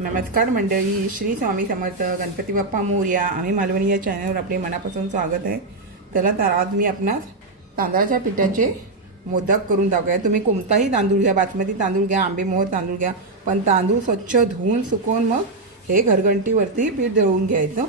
नमस्कार मंडळी श्री स्वामी समर्थ गणपती बाप्पा मोर्या आम्ही मालवणी या चॅनलवर आपले मनापासून स्वागत आहे. चला तर आज मी आपणास तांदळाच्या पिठाचे मोदक करून दाखवूया. तुम्ही कोणताही तांदूळ घ्या बासमती तांदूळ घ्या आंबेमोहर तांदूळ घ्या पण तांदूळ स्वच्छ धुवून सुकवून मग हे घरघंटीवरती पीठ दळवून घ्यायचं.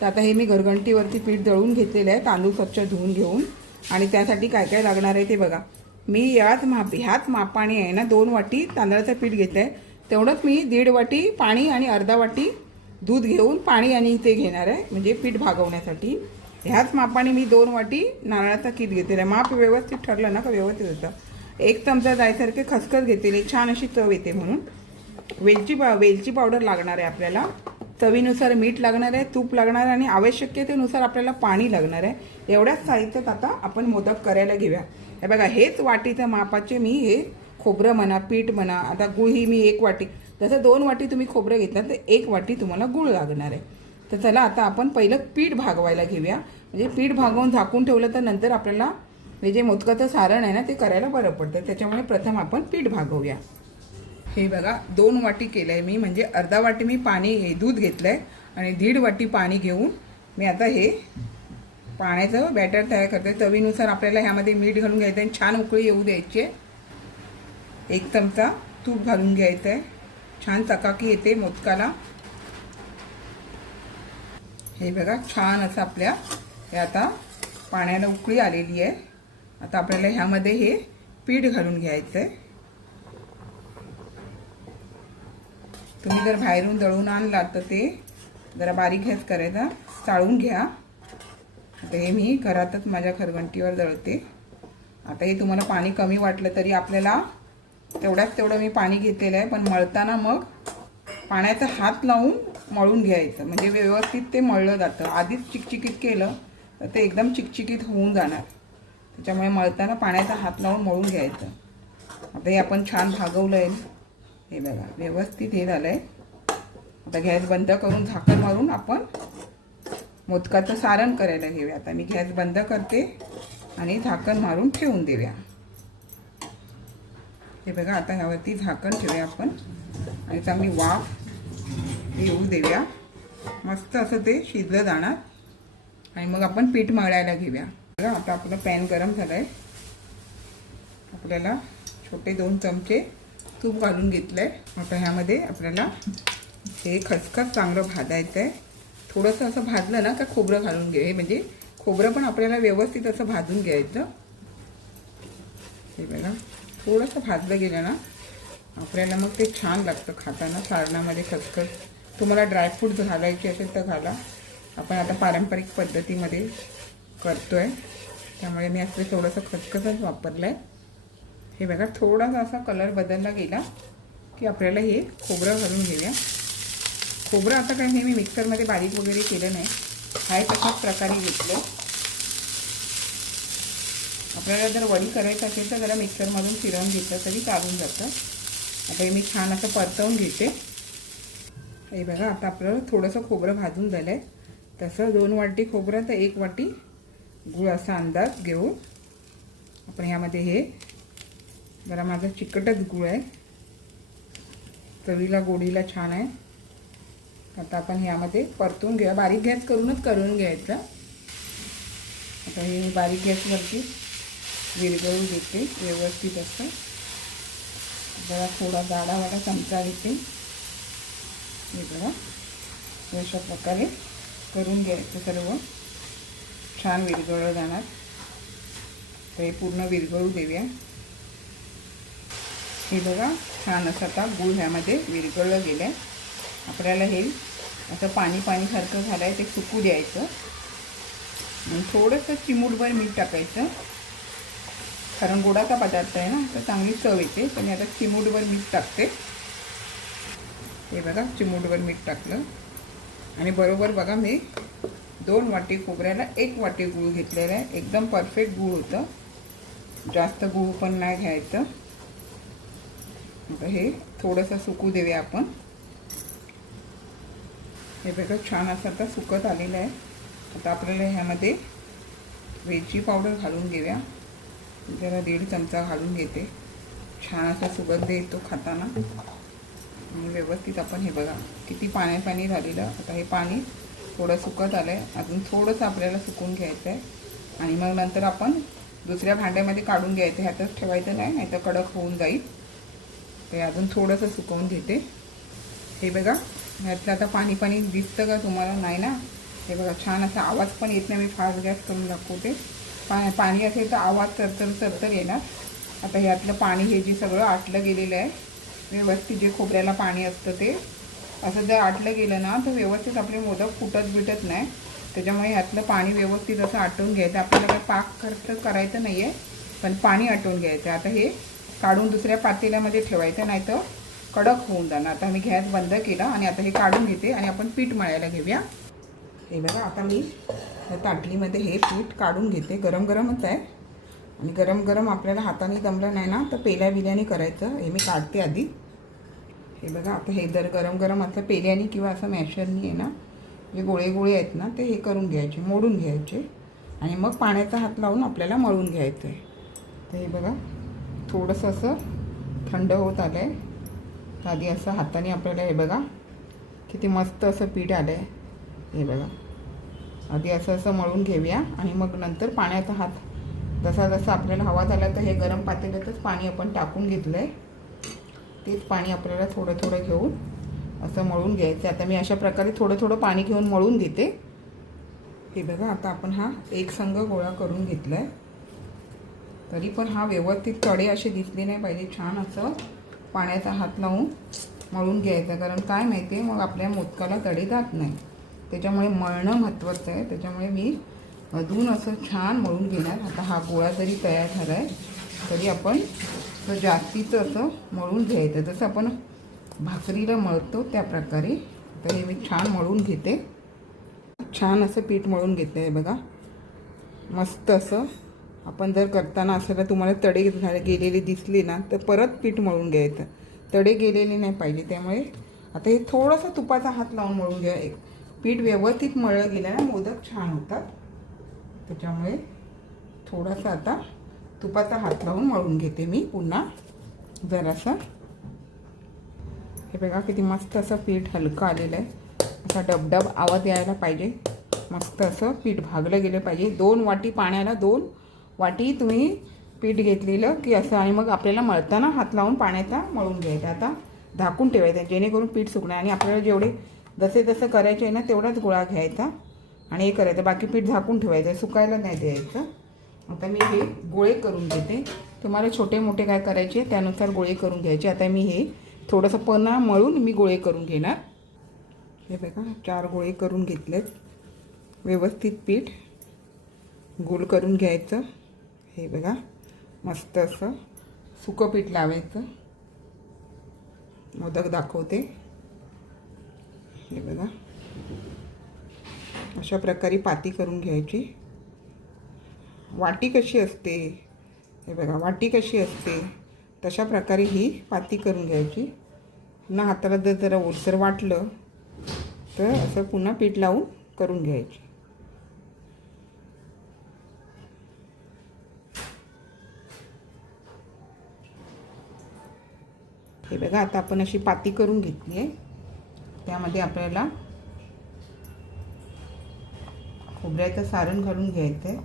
तर आता हे मी घरघंटीवरती पीठ दळून घेतलेलं आहे तांदूळ स्वच्छ धुवून घेऊन. आणि त्यासाठी काय काय लागणार आहे ते बघा. मी याच माप ह्याच मापाने आहे ना दोन वाटी तांदळाचं पीठ घेत आहे तेवढंच मी दीड वाटी पाणी आणि अर्धा वाटी दूध घेऊन पाणी आणि ते घेणार आहे म्हणजे पीठ भागवण्यासाठी. ह्याच मापाने मी दोन वाटी नारळाचा कीट घेतलेला आहे. माप व्यवस्थित ठरलं ना का व्यवस्थित होतं. एक चमचा जायसारखे खसखस घेतलेली छान अशी चव येते म्हणून. वेलची पा वेलची पावडर लागणार आहे आपल्याला. चवीनुसार मीठ लागणार आहे तूप लागणार आहे आणि आवश्यकतेनुसार आपल्याला पाणी लागणार आहे. एवढ्याच साहित्यात आता आपण मोदक करायला घेऊया. हे बघा हेच वाटीच्या मापाचे मी हे खोबरं म्हणा पीठ म्हणा आता गुळ ही मी एक वाटी जसं दोन वाटी तुम्ही खोबरं घेतलं तर एक वाटी तुम्हाला गुळ लागणार आहे. तर चला आता आपण पहिलं पीठ भागवायला घेऊया. म्हणजे पीठ भागवून झाकून ठेवलं तर नंतर आपल्याला हे जे मोदकाचं सारण आहे ना ते करायला बरं पडतं. त्याच्यामुळे प्रथम आपण पीठ भागवूया. हे बघा दोन वाटी केलं आहे मी म्हणजे अर्धा वाटी मी पाणी हे दूध घेतलं आहे आणि दीड वाटी पाणी घेऊन मी आता हे पाण्याचं बॅटर तयार करते. चवीनुसार आपल्याला ह्यामध्ये मीठ घालून घ्यायचं आहे छान उकळी येऊ द्यायची आहे. एक चमचा तूप घालून घ्यायचं आहे. छान चकाकी येते मोदकाला. हे बघा छान असं आपल्या हे आता पाण्याला उकळी आलेली आहे. आता आपल्याला ह्यामध्ये हे पीठ घालून घ्यायचं आहे. तुम्ही जर बाहेरून दळून आणलात तर ते जरा बारीक गॅस करायचा. चाळून घ्या. आता हे मी घरातच माझ्या खरवंटीवर दळते. आता हे तुम्हाला पाणी कमी वाटलं तरी आपल्याला तेवढ्याच तेवढं मी पाणी घेतलेलं आहे पण मळताना मग पाण्याचा हात लावून मळून घ्यायचं. म्हणजे व्यवस्थित ते मळलं जातं. आधीच चिकचिकीत केलं तर ते एकदम चिकचिकीत होऊन जाणार. त्याच्यामुळे मळताना पाण्याचा हात लावून मळून घ्यायचं. आता हे आपण छान भागवलं आहे हे बघा व्यवस्थित हे झालं आहे आता गॅस बंद करून झाकण मारून आपण मोदकाचं सारण करायला घेऊया. आता मी गॅस बंद करते आणि झाकण मारून ठेवून देऊया. हे बघा आता ह्यावरती झाकण ठेवूया आपण. आणि चांगली वाफ येऊ देऊया. मस्त असं ते शिजलं जाणार. आणि मग आपण पीठ मळायला घेऊया. बघा आता आपलं पॅन गरम झालं आहे आपल्याला छोटे दोन चमचे तूप घालून घेतलं आहे आता ह्यामध्ये आपल्याला हे खसखस चांगलं भाजायचं आहे थोडंसं असं भाजलं ना का खोबरं घालून घे. म्हणजे खोबरं पण आपल्याला व्यवस्थित असं भाजून घ्यायचं. हे बघा. थोडंसं भाजलं गेलं ना आपल्याला मग ते छान लागतं खाताना सारणामध्ये खसखस. तुम्हाला ड्रायफ्रूट घालायचे असेल तर घाला. आपण आता पारंपरिक पद्धतीमध्ये करतो आहे त्यामुळे मी असं थोडंसं खसखसच वापरलं आहे हे बघा थोडासा असा कलर बदलला गेला की आपल्याला हे खोबरं घालून घेऊया. खोबरं आता काही मी मिक्सरमध्ये बारीक वगैरे केलं नाही. आहे तशाच प्रकारे घेतलं आपल्याला जर वडी करायचं असेल तर जरा मिक्सरमधून फिरवून घेतलं तरी चालून जातं. आता हे मी छान असं परतवून घेते. हे बघा आता आपल्याला थोडंसं खोबरं भाजून झालं आहे तसं दोन वाटी खोबरं तर एक वाटी गूळ असा अंदाज घेऊन आपण ह्यामध्ये हे जरा माझा चिकटच गूळ आहे. चवीला गोडीला छान आहे. आता आपण ह्यामध्ये परतून घेऊया. बारीक गॅस करूनच करून घ्यायचं. आता हे बारीक गॅसवरती विरघळून घेते व्यवस्थित असं. जरा थोडा जाडावाडा चमचा घेते हे बघा. अशा प्रकारे करून घ्यायचं सर्व. छान विरघळलं जाणार. तर हे पूर्ण विरघळू देऊया. हे बघा छान असं आता गूळ ह्यामध्ये विरघळलं गेलं आहे आपल्याला हे असं पाणी पाणीसारखं झालं आहे ते सुकू द्यायचं. आणि थोडंसं चिमूटभर मीठ टाकायचं. कारण गोडाचा पदार्थ आहे ना तर चांगली चव येते. तर मी आता चिमूटभर मीठ टाकते. हे बघा चिमूटभर मीठ टाकलं. आणि बरोबर बघा मी दोन वाटी खोबऱ्याला एक वाटी गूळ घेतलेला आहे. एकदम परफेक्ट गूळ होतं. जास्त गूळ पण नाही घ्यायचं. आता हे थोडंसं सुकू देऊया आपण. हे बघा छान असं आता सुकत आलेलं आहे. आता आपल्याला ह्यामध्ये वेलची पावडर घालून घेऊया. जरा दीड चमचा घालून घेते. छान असा सुगंध येतो खाताना. आणि व्यवस्थित आपण हे बघा किती पाण्या पाणी झालेलं. आता हे पाणी थोडं सुकत आलं आहे अजून थोडंसं आपल्याला सुकून घ्यायचं आहे आणि मग नंतर आपण दुसऱ्या भांड्यामध्ये काढून घ्यायचं. ह्यातच ठेवायचं नाही नाही तर कडक होऊन जाईल. ते अजून थोडंसं सुकवून घेते. हे बघा ह्यातलं आता पाणी पाणी दिसतं का तुम्हाला? नाही ना? हे बघा छान असा आवाज पण येत नाही. मी फास्ट गॅस करून दाखवते. पा पाणी असेल तर आवाज तरतर तरतर येणार. आता ह्यातलं पाणी हे जे सगळं आटलं गेलेलं आहे व्यवस्थित जे खोबऱ्याला पाणी असतं ते. असं जर आटलं गेलं ना तर व्यवस्थित आपले मोदक फुटत बिटत नाही. त्याच्यामुळे ह्यातलं पाणी व्यवस्थित असं आटवून घ्यायचं. आपल्याला काही पाक खर्च करायचं नाही आहे पण पाणी आटवून घ्यायचं. आता हे काढून दुसऱ्या पातेल्यामध्ये ठेवायचं नाही तर कडक होऊन जाणार. आता मी गॅस बंद केला आणि आता हे काढून घेते आणि आपण पीठ मळायला घेऊया. हे बघा आता मी या ताटलीमध्ये हे पीठ काढून घेते. गरम गरमच आहे. आणि गरम गरम आपल्याला हाताने जमलं नाही ना तर पेल्या बिल्याने करायचं. हे मी काढते आधी. हे बघा आता हे जर गरम गरम असं पेल्याने किंवा असं मॅशरनी आहे ना जे गोळे गोळे आहेत ना ते हे करून घ्यायचे मोडून घ्यायचे. आणि मग पाण्याचा हात लावून आपल्याला मळून घ्यायचं आहे. तर हे बघा थोडंसं असं थंड होत आलं आहे आधी असं हाताने आपल्याला हे बघा किती मस्त असं पीठ आलं आहे हे बघा. आधी असं असं मळून घेऊया आणि मग नंतर पाण्याचा हात. जसा जसा आपल्याला हवा झाला तर हे गरम पातेल्यातच पाणी आपण टाकून घेतलं आहे तेच पाणी आपल्याला थोडं थोडं घेऊन असं मळून घ्यायचं. आता मी अशा प्रकारे थोडं थोडं पाणी घेऊन मळून घेते. हे बघा आता आपण हा एक संघ गोळा करून घेतला आहे तरी पण हा व्यवस्थित कडे असे दिसले नाही पाहिजे. छान असं पाण्याचा हात लावून मळून घ्यायचा. कारण काय माहिती आहे मग आपल्या मोदकाला तडे जात नाही. त्याच्यामुळे मळणं महत्त्वाचं आहे. त्याच्यामुळे मी अजून असं छान मळून घेणार. आता हा गोळा जरी तयार झाला आहे तरी आपण जास्तीचं असं मळून घ्यायचं. जसं आपण भाकरीला मळतो त्या प्रकारे तर हे मी छान मळून घेते. छान असं पीठ मळून घेते आहे बघा. मस्त असं. आपण जर करताना असं तुम्हाला तडे झाले गेलेले दिसले ना तर परत पीठ मळून घ्यायचं. तडे गेलेले नाही पाहिजे. त्यामुळे आता हे थोडंसं तुपाचा हात लावून मळून घ्या एक. पीठ व्यवस्थित मळलं गेलं ना मोदक छान होतात. त्याच्यामुळे थोडासा आता तुपाचा हात लावून मळून घेते मी पुन्हा जरासं. हे बघा किती मस्त असं पीठ हलकं आलेलं आहे. असा डबडब आवाज यायला पाहिजे. मस्त असं पीठ भागलं गेलं पाहिजे. दोन वाटी पाण्याला दोन वाटी तुम्ही पीठ घेतलेलं की असं आणि मग आपल्याला मळताना हात लावून पाण्याचा मळून घ्यायचा. आता झाकून ठेवायचं जेणेकरून पीठ सुकणार आणि आपल्याला जेवढे जसे जसं करायचे आहे ना तेवढाच गोळा घ्यायचा आणि हे करायचं. बाकी पीठ झाकून ठेवायचं सुकायला नाही द्यायचं. आता मी हे गोळे करून घेते. तुम्हाला छोटे मोठे काय करायचे त्यानुसार गोळे करून घ्यायचे. आता मी हे थोडंसं पन्हा मळून मी गोळे करून घेणार. हे बघा चार गोळे करून घेतलेत. व्यवस्थित पीठ गोल करून घ्यायचं. हे बघा मस्त असं सुकं पीठ लावायचं. मोदक दाखवते. हे बघा. अशा प्रकारे पाती करून घ्यायची. वाटी कशी असते? हे बघा वाटी कशी असते? तशा प्रकारे ही पाती करून घ्यायची. पुन्हा हाताला जर जरा ओलसर वाटलं तर असं पुन्हा पीठ लावून करून घ्यायची. हे बघा आता आपण अशी पाती करून घेतली आहे. त्यामध्ये आपल्याला खोबऱ्याचं सारण घालून घ्यायचं आहे.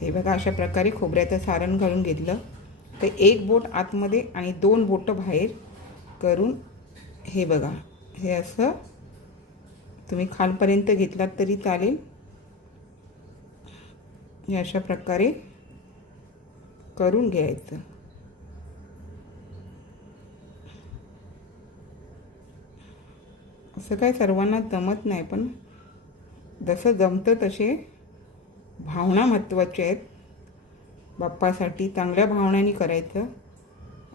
हे बघा अशा प्रकारे खोबऱ्याचं सारण घालून घेतलं. तर एक बोट आतमध्ये आणि दोन बोटं बाहेर करून हे बघा हे असं तुम्ही खालपर्यंत घेतलात तरी चालेल. हे अशा प्रकारे करून घ्यायचं. असं काय सर्वांना जमत नाही पण जसं जमतं तसे भावना महत्त्वाच्या आहेत. बाप्पासाठी चांगल्या भावनांनी करायचं.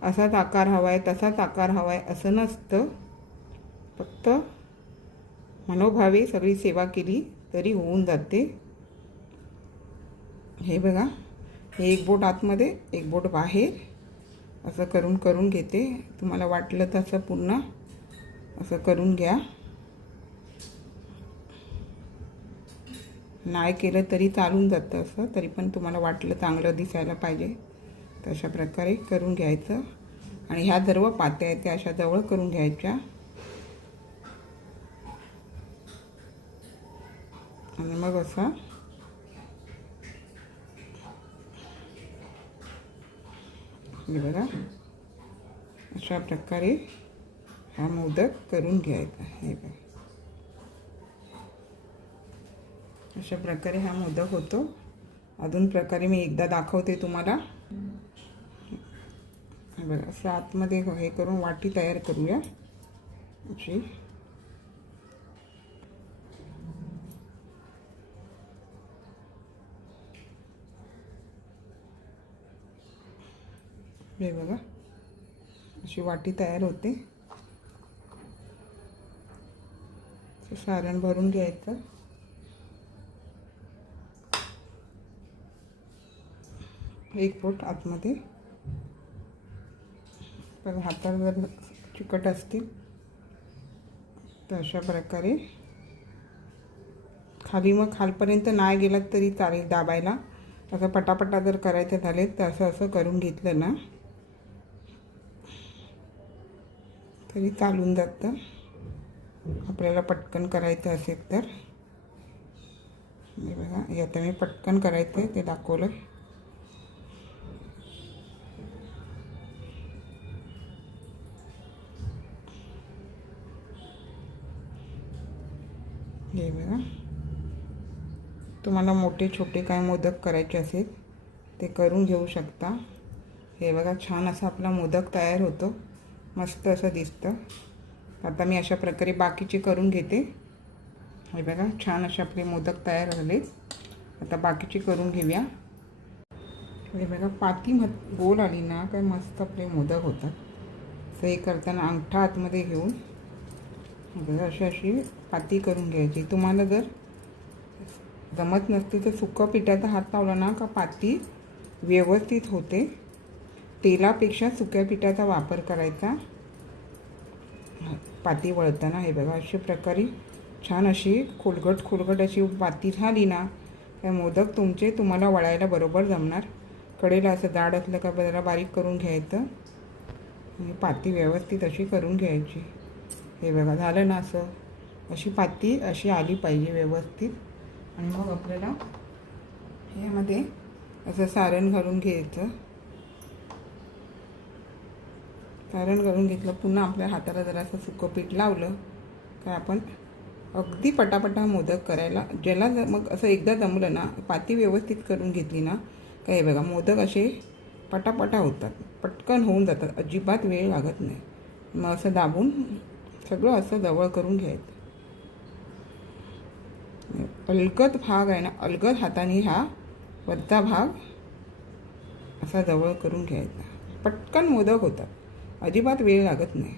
असाच आकार हवा आहे तसाच आकार हवा आहे असं नसतं. फक्त मनोभावे सगळी सेवा केली तरी होऊन जाते. हे बघा हे एक बोट आतमध्ये एक बोट बाहेर. असं करून करून घेते. तुम्हाला वाटलं तसं पुन्हा असं करून घ्या. नाही केलं तरी चालून जातं असं. तरी पण तुम्हाला वाटलं चांगलं दिसायला पाहिजे. तशा प्रकारे करून घ्यायचं. आणि ह्या सर्व पात्या आहेत त्या अशा जवळ करून घ्यायच्या. आणि मग असा हे बघा. अशा प्रकारे हा मोदक करून घ्यायचा हे बघा. अशा प्रकारे हा मोदक होतो. अजून प्रकारे मी एकदा दाखवते तुम्हाला. बरं बघा असं आतमध्ये हे करून वाटी तयार करूया. अशी. हे बघा अशी वाटी तयार होते. सारण भरून घ्यायचं. एक बोट आतमध्ये. पण हाताला जर चिकट असतील तर अशा प्रकारे खाली मग खालपर्यंत नाही गेलात तरी चालेल दाबायला. असं पटापटा जर करायचं झाले तर असं असं करून घेतलं ना. तरी चालून जातं. आपल्याला पटकन करायचं असेल तर. बघा हे मी पटकन करायचं आहे ते दाखवलं. हे बघा. तुम्हाला मोठे छोटे काय मोदक करायचे असेल ते करून घेऊ शकता. हे बघा छान असा आपला मोदक तयार होतो. मस्त असं दिसतं. आता मी अशा प्रकारे बाकीचे करून घेते. हे बघा छान असे आपले मोदक तयार झाले आता बाकीचे करून घेऊया. हे बघा पाती मत गोल आली ना काय मस्त आपले मोदक होतात. असं हे करताना अंगठा आतमध्ये घेऊन बघा अशी अशी पाती करून घ्यायची. तुम्हाला जर जमत नसते तर सुकं पिठाचा हात लावला ना का पाती व्यवस्थित होते. तेलापेक्षा सुक्या पिठाचा वापर करायचा. पाती वळताना हे बघा अशा प्रकारे छान अशी खोलगट खोलगट अशी पाती झाली ना त्या मोदक तुमचे तुम्हाला वळायला बरोबर जमणार. कडेला असं जाड असलं का जरा बारीक करून घ्यायचं. आणि पाती व्यवस्थित अशी करून घ्यायची. हे बघा झालं ना असं. अशी पाती अशी आली पाहिजे व्यवस्थित. आणि मग आपल्याला ह्यामध्ये असं सारण घालून घ्यायचं. सारण घालून घेतलं पुन्हा आपल्या हाताला जरासं सुकं पीठ लावलं काय आपण अगदी पटापटा मोदक करायला ज्याला मग असं एकदा जमलं ना पाती व्यवस्थित करून घेतली ना काय बघा मोदक असे पटापटा होतात पटकन होऊन जातात अजिबात वेळ लागत नाही. मग असं दाबून सगळं असं जवळ करून घ्यायचं. अलगद भाग आहे ना अलगद हाताने हा वरचा भाग असा जवळ करून घ्यायचा. पटकन मोदक होतात. अजिबात वेळ लागत नाही.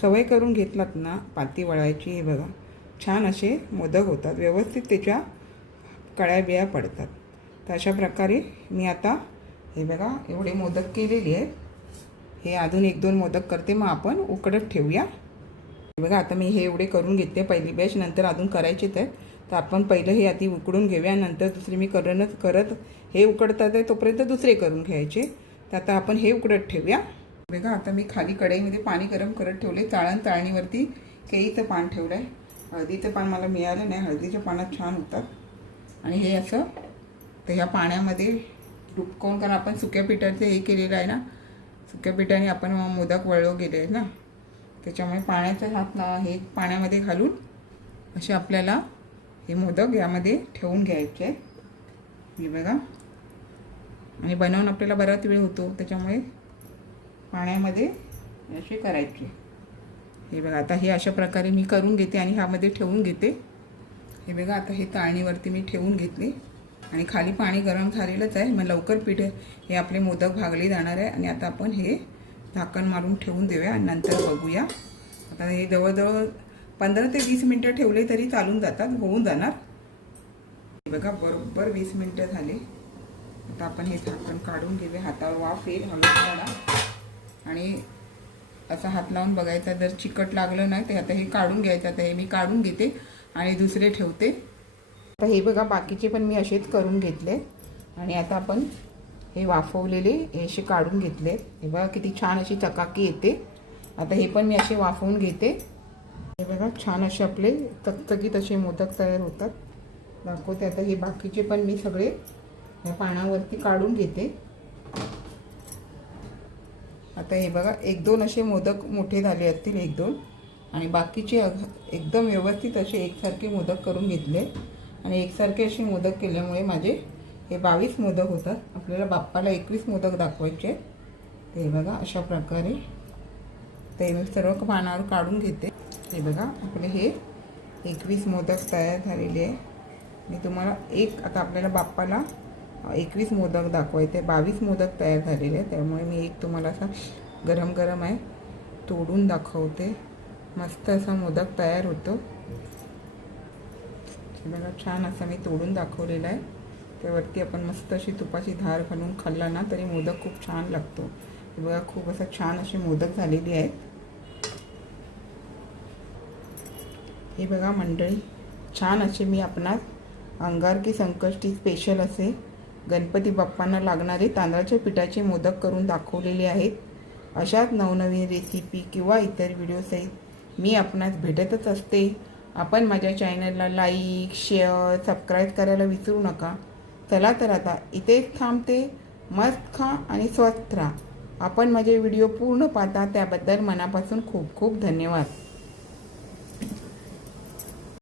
सवय करून घेतलात ना पाती वळायची हे बघा. छान असे मोदक होतात. व्यवस्थित त्याच्या कळ्या बिया पडतात. तर अशा प्रकारे मी आता हे बघा एवढे मोदक केलेले आहेत. हे अजून एक दोन मोदक करते. मग आपण उकडत ठेवूया. बघा आता मी हे एवढे करून घेते पहिली बॅच नंतर अजून करायचेच आहेत. तर आपण पहिलं हे आधी उकडून घेऊया नंतर दुसरी मी करणच करत हे उकडतात आहे तोपर्यंत दुसरे करून घ्यायचे. तर आता आपण हे उकडत ठेवूया. बघा आता मी खाली कढईमध्ये पाणी गरम करत ठेवले. चाळण चाळणीवरती केळीचं पान ठेवलं आहे हळदीचं पान मला मिळालं नाही. हळदीच्या पानात छान होतात. आणि हे असं तर ह्या पाण्यामध्ये डुबकवून कारण आपण सुक्या पिठाचं हे केलेलं आहे ना सुक्या पिठाने आपण मोदक वळलो गेले ना त्याच्यामुळे पाण्याचा हात हे पाण्यामध्ये घालून असे आपल्याला हे मोदक यामध्ये ठेवून घ्यायचे. हे बघा. आणि बनवून आपल्याला बराच वेळ होतो त्याच्यामुळे पाण्यामध्ये असे करायचे. हे बघा आता हे अशा प्रकारे मी करून घेते आणि ह्यामध्ये ठेवून घेते. हे बघा आता हे ताळणीवरती मी ठेवून घेतले. आणि खाली पाणी गरम झालेलंच आहे. मग लवकर पीठ हे आपले मोदक भागले जाणार आहे. आणि आता आपण हे झाकण मारून ठेवून देऊया आणि नंतर बघूया. आता हे जवळजवळ पंधरा ते वीस मिनटं ठेवले तरी चालून जातात होऊन जाणार. हे बघा बरोबर वीस मिनटं झाले. आता आपण हे झाकण काढून घेऊया. हातावर वाफ येईल हळूहळू आणि असा हात लावून बघायचा जर चिकट लागलं नाही ते आता हे काढून घ्यायचं. आता हे मी काढून घेते आणि दुसरे ठेवते. आता हे बघा बाकीचे पण मी असेच करून घेतले. आणि आता आपण हे वाफवलेले हे असे काढून घेतले हे बघा किती छान अशी चकाकी येते. आता हे पण मी असे वाफवून घेते. हे बघा छान असे आपले चकचकीत असे मोदक तयार होतात. दाखवते आता हे बाकीचे पण मी सगळे या पानावरती काढून घेते. आता हे बघा एक दोन असे मोदक मोठे झाले असतील एक दोन. आणि बाकीचे एकदम व्यवस्थित असे एकसारखे मोदक करून घेतले. आणि एकसारखे असे मोदक केल्यामुळे माझे हे बावीस मोदक होतात. आपल्याला बाप्पाला एकवीस मोदक दाखवायचे ते बघा अशा प्रकारे. ते मी सर्व पानावर काढून घेते. हे बघा आपले हे एकवीस मोदक तयार झालेले आहे. मी तुम्हाला एक आता आपल्याला बाप्पाला एकवीस मोदक दाखवायचे बावीस मोदक तयार झालेले आहे त्यामुळे मी एक तुम्हाला असा गरम गरम आहे तोडून दाखवते. मस्त असा मोदक तयार होतो. बघा छान असा मी तोडून दाखवलेला आहे. त्यावरती आपण मस्त अशी तुपाची धार घालून खाल्ला ना तरी मोदक खूप छान लागतो. बघा खूप असं छान अशी मोदक झालेली आहेत. हे बघा मंडळी छान असे मी आपणास अंगारकी संकष्टी स्पेशल असे गणपती बाप्पांना लागणारे तांदळाच्या पिठाचे मोदक करून दाखवलेले आहेत. अशाच नवनवीन रेसिपी किंवा इतर व्हिडिओसहित मी आपणास भेटतच असते. आपण माझ्या चॅनलला लाईक शेअर सबस्क्राईब करायला विसरू नका. चला तर आता इथेच थांबते. मस्त खा आणि स्वस्थ राहा. आपण माझे व्हिडिओ पूर्ण पाहता त्याबद्दल मनापासून खूप खूप धन्यवाद.